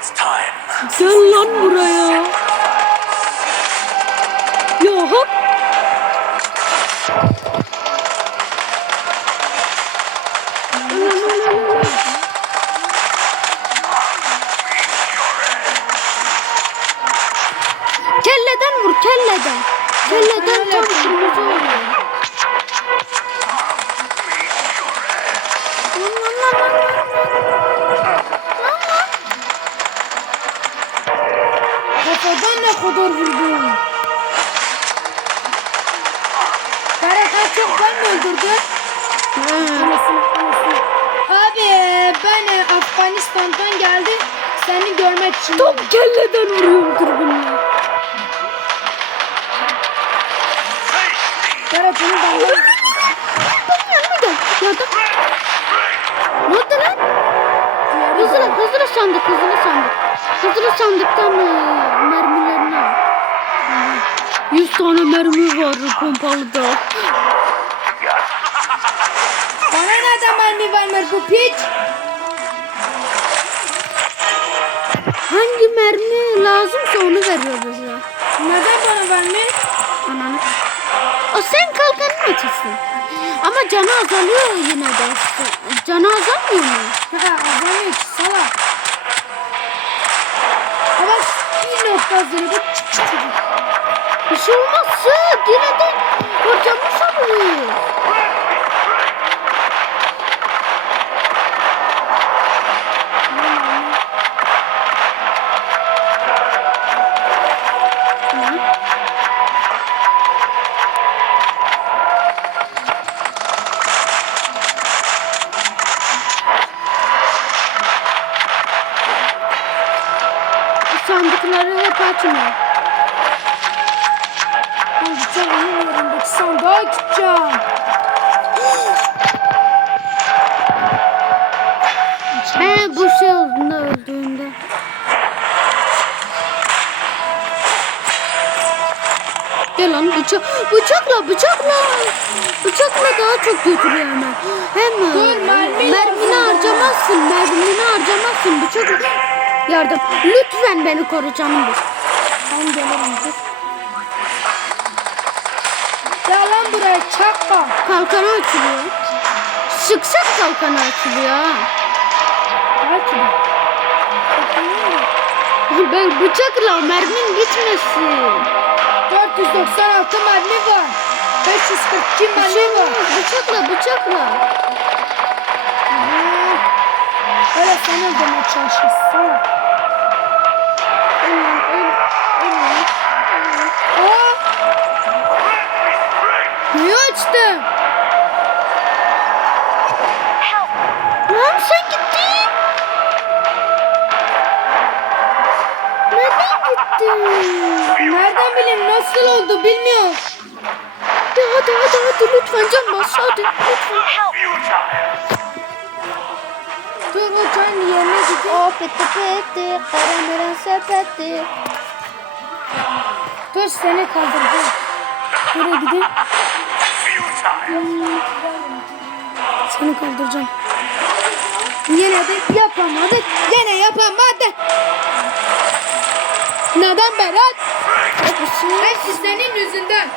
It's time. Gel lan buraya. Ya hop. Kelleden vur kelleden. Kelleden tam kırmızı oluyor. Kafadan ne kadar vurdun? Karakat çok ben mi öldürdün? Anasını anasını. Abi ben e, Afganistan'dan geldim. Seni görmek için. Tam kelleden vuruyorum. Karat onu benden. Yardım. Ne oldu lan? Hızlı, hızlı sandık, hızlı sandık. Hızlı sandıktan e, mermilerini al. 100 tane mermi var pompalıda. Bana nereden mermi vermer bu piç? Hangi mermi lazımsa onu veriyor bize. Neden bana vermiyor? Ananı. O sen kalkanın ötesi. Ama canı azalıyor yine de. Canı azalmıyor mu? Ya azamıyor ki salak. Ama bir nokta zırhı çık çık çık. Bir şey olmaz. Sık. Yine de hocamı sanıyor. Sandıkları hep açma. Ben gideceğim onun yanındaki sandığa gideceğim. He bu şey olduğunda öldüğünde. Gel lan bıçak, bıçakla bıçakla bıçakla daha çok götürüyor hemen. Hem Dur, mermi mermini lazım. harcamazsın, mermini harcamazsın bıçak. Yardım. Lütfen beni koru canımdır. Ben gelirim. Gel lan buraya çakma. Kalkanı açılıyor. Sıksak kalkanı açılıyor ha. Ben bıçakla mermin bitmesin. 496 mermi var. 542 Bir mermi şey var. Bıçakla bıçakla. Hmm. Öyle sen öldürmeye çalışırsın. Neyi açtın? Lan sen gittin. Nereye gittin? Nereden bileyim nasıl oldu bilmiyorum. Ya hadi hadi hadi lütfen can bas hadi lütfen. Dur kendi yerine gideyim. O pıtı pıtı karamelen sepeti. Dur seni kaldıracağım. Nereye gideyim? Seni kaldıracağım. Yine de yapamadık. Yine yapamadık. Neden Berat? Hepsi senin yüzünden.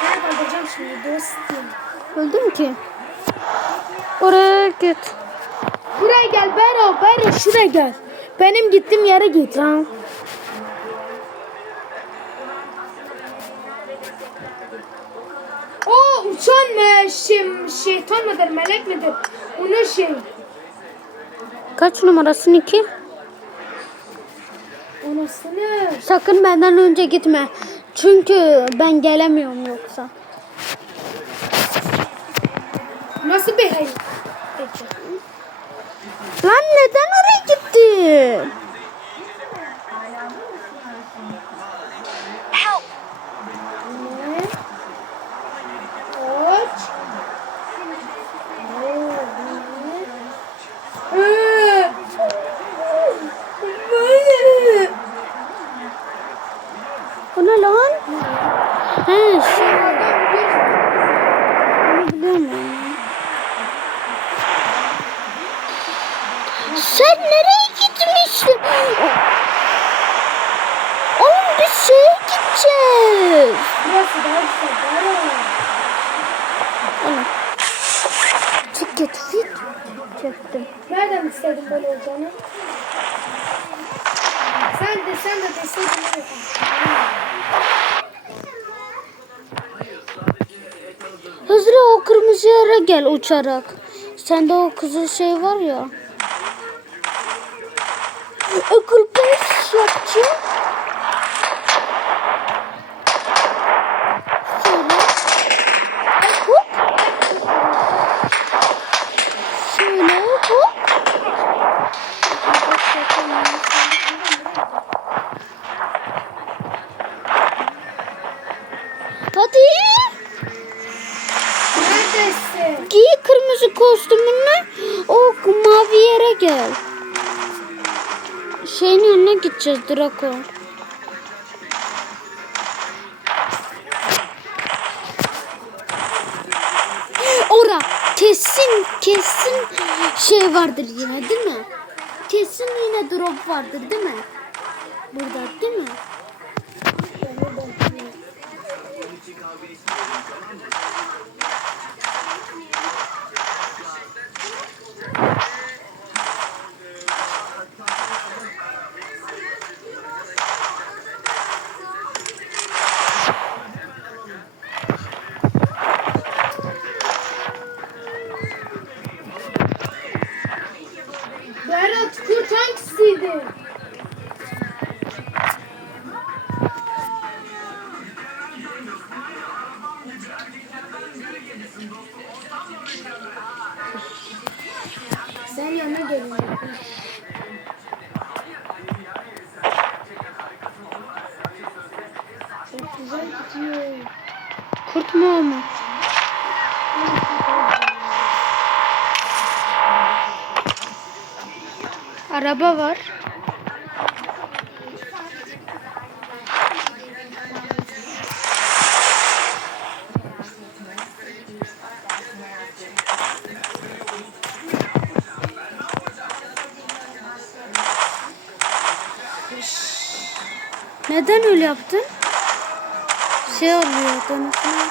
Seni kaldıracağım şimdi dostum. Öldüm ki. Oraya git. Buraya gel Bero. Bero şuraya gel. Benim gittiğim yere git. Tamam. O uçan mı? Şey, şeytan mıdır? Melek midir? Onun şey. Kaç numarasın iki? Anasını. Sakın benden önce gitme. Çünkü ben gelemiyorum yoksa. Nasıl bir hayır? Lan neden oraya gittin? Ne? Koç. Ee, Böyle. Bu ne lan? He şu. Adam bir Bunu biliyorum ben. Sen nereye gitmiştin? Oğlum biz şeye gideceğiz. Burası daha güzel. Ticket fit çektim. Nereden istedin böyle olacağını? Sen de sen de deseydin? Hızlı o kırmızı yere gel uçarak. Sende o kızıl şey var ya. Akıl pes yapacağım. Şöyle. Hop. Şöyle hop. Neredesin? Giy kırmızı kostümünü o mavi yere gel. Şeyin yanına gideceğiz Draco. Ora kesin kesin şey vardır yine değil mi? Kesin yine drop vardır değil mi? Burada değil mi? Sen yanına gelin. Çok güzel gidiyor. Kurt mu o? Araba var. Neden öyle yaptın? Şey oluyor denesine.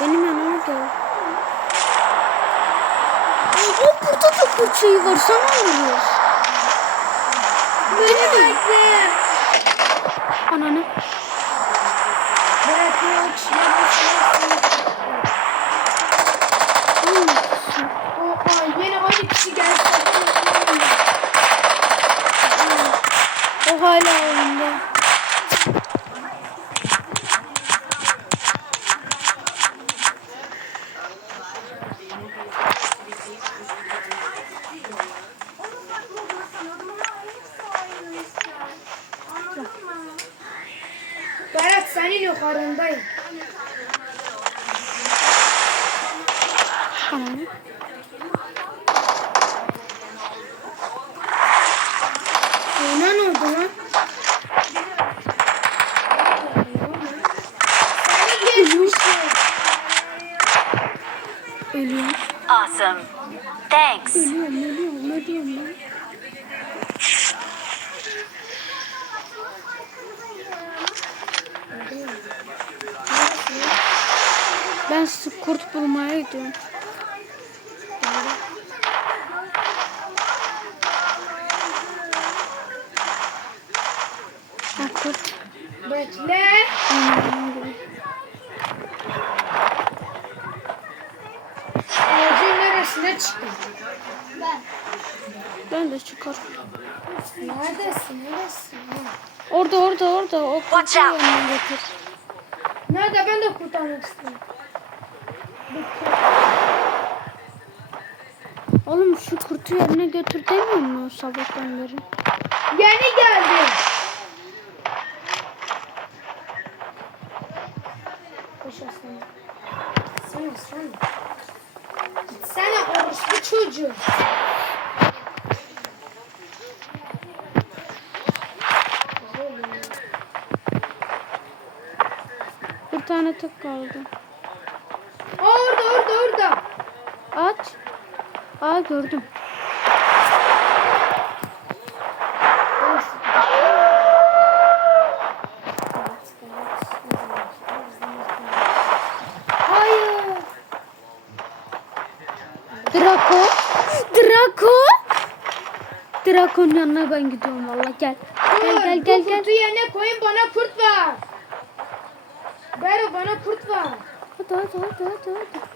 Benim yanıma gel. O burada da kurt şeyi var. Sana oluyor. Beni bekle. Ananı. Yine 12 kişi gelse. O hala oyunda. Berat senin yukarındayım. Ananı. Ona ne oldu lan? Awesome. Thanks. Ölüyorum, ölüyorum, ölüyorum lan. Ben kurt bulmaya gidiyorum. Bekle. Ağacın neresine çıktın? Ben de çıkar. Neredesin? Neredesin? Orada orada orada. O Watch out. getir. Nerede? Ben de kurtarmak istiyorum. Oğlum şu kurtu yerine götür demiyor mu sabahtan beri? Yeni geldi. Tık kaldı. Orada orada orada. Aç. Aa gördüm. Hayır. Draco. Draco. Draco'nun yanına ben gidiyorum valla gel. Gel gel gel Bu gel. kurtu yerine koyun bana kurt ver. Bana kurt. Hadi hadi hadi hadi. hadi.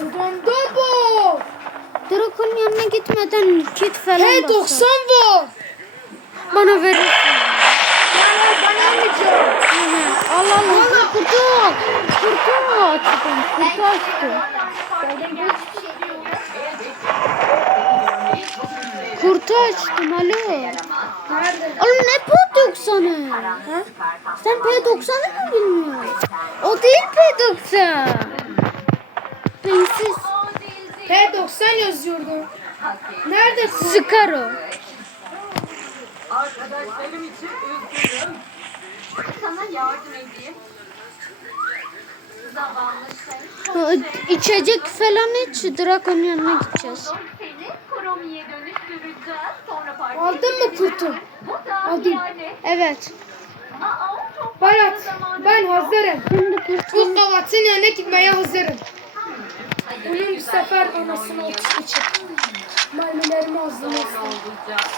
Buradan da bu. Draco'nun yanına gitmeden kit falan Hey basar. 90 var. Bana verirsin. Yani bana almayacağım. Al al al. Kurtu. Kurtu açtım. Kurtu açtım. Kurtu açtım alo. Oğlum ne P90'ı? Sen P90'ı mı bilmiyorsun? O değil P90. Beyinsiz. P90 yazıyordu. Nerede kurt? Sıkar o. Arkadaşlarım için üzgünüm. Sana yardım edeyim. İçecek falan iç. Draco'nun yanına gideceğiz. Aldın mı kurtu? Aldım. Evet. Berat ben hazırım. Şimdi kurtu. Bu kavatın yanına gitmeye hazırım. Sefer anasını otuz için. Mermilerimi hazırlasın. olacak.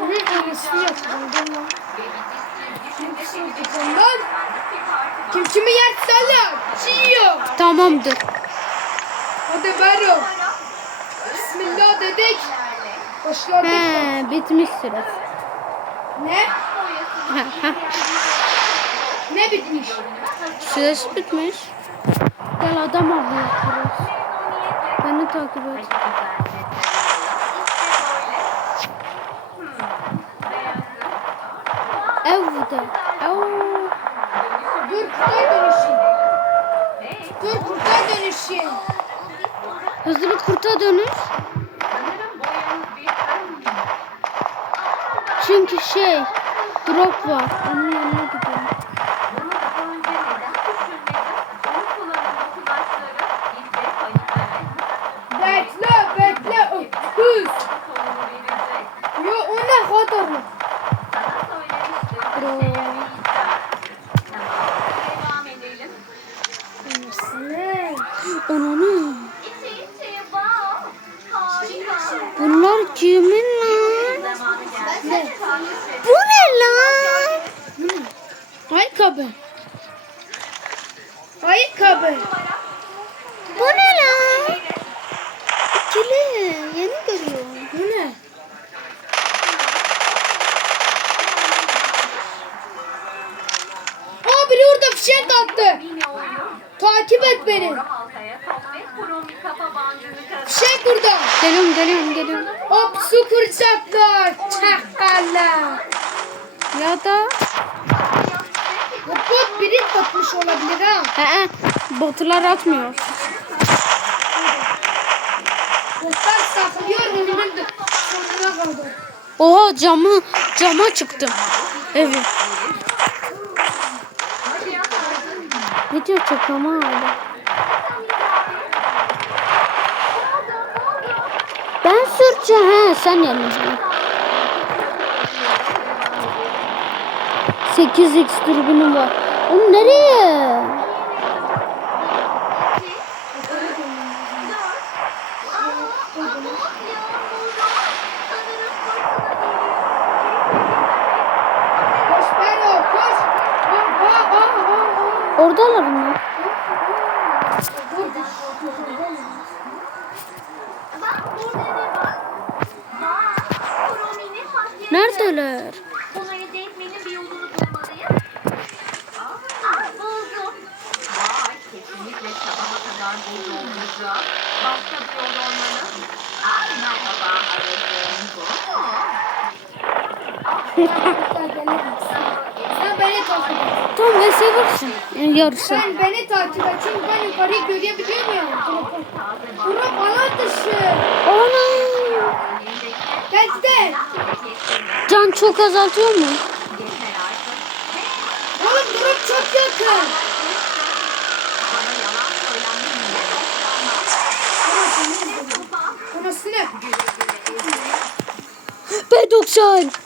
Onun anasını yapacağım. değil mi? Lan. Kim kimi yerse lan. Çiğiyor. Tamamdır. Hadi Bero. Bismillah dedik. Başladık. He, bitmiş süresi. Ne? Ne bitmiş? Süresi bitmiş. Gel adam avlıyor takip et. Evde. Ev. Dur kurtar dönüşeyim. Dur kurtar dönüşeyim. Hızlı kurta dönüş. Çünkü şey drop var. Onun yanına gidiyorum. Bandını kazan. Fişek burada. Geliyorum geliyorum geliyorum. Hop su kuracaklar. Çakallar. Ya da Bu bot biri tutmuş olabilir ha. He, botular atmıyor. Botlar saklıyor önümün de sonuna kadar. Oha camı cama çıktım. Evet. Video çekmem abi. Ben süreceğim he sen yalnız. 8x dürbünüm var. Oğlum nereye? olacak? Başka bir yol olmanız? Ay merhaba aracım. Bu mu? Sen beni takip et. Tom ne seversin? Yani yarısı. Sen beni takip et. Çünkü ben yukarıyı görebiliyor muyum? Bura bana dışı. Ana. Gel gidelim. Can çok azaltıyor mu? Oğlum durum çok yakın. son.